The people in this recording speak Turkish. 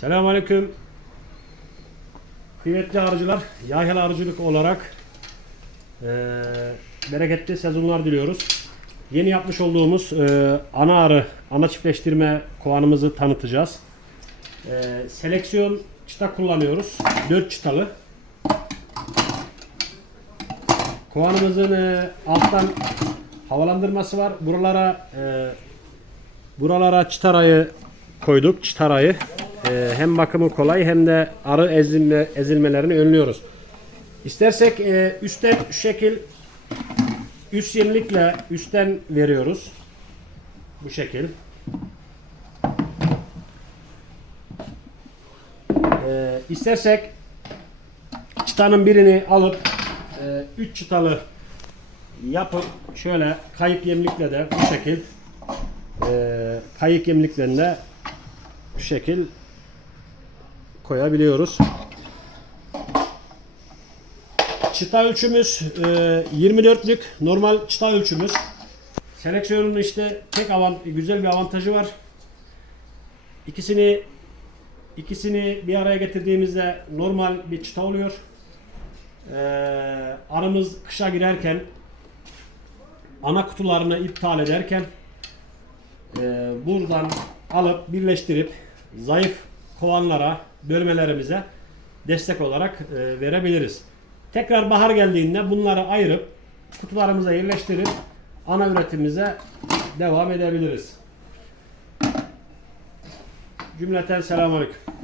Selamünaleyküm. Kıymetli arıcılar, yahyalı arıcılık olarak eee, bereketli sezonlar diliyoruz. Yeni yapmış olduğumuz eee, ana arı, ana çiftleştirme kovanımızı tanıtacağız. Eee, seleksiyon çıta kullanıyoruz. 4 çıtalı. Kovanımızın eee, alttan havalandırması var. Buralara eee Buralara çıtarayı koyduk. Çıtarayı. Ee, hem bakımı kolay hem de arı ezilme, ezilmelerini önlüyoruz. İstersek e, üstten şekil üst yemlikle üstten veriyoruz. Bu şekil. Ee, istersek çıtanın birini alıp 3 çıtalı yapıp şöyle kayık yemlikle de bu şekil e, kayık yemliklerine şu şekil koyabiliyoruz. Çıta ölçümüz e, 24'lük normal çıta ölçümüz. Seleksiyonun işte tek avant güzel bir avantajı var. İkisini ikisini bir araya getirdiğimizde normal bir çıta oluyor. E, arımız kışa girerken ana kutularını iptal ederken e, buradan alıp birleştirip zayıf kovanlara, bölmelerimize destek olarak e, verebiliriz. Tekrar bahar geldiğinde bunları ayırıp kutularımıza yerleştirip ana üretimimize devam edebiliriz. Cümleten selamünaleyküm.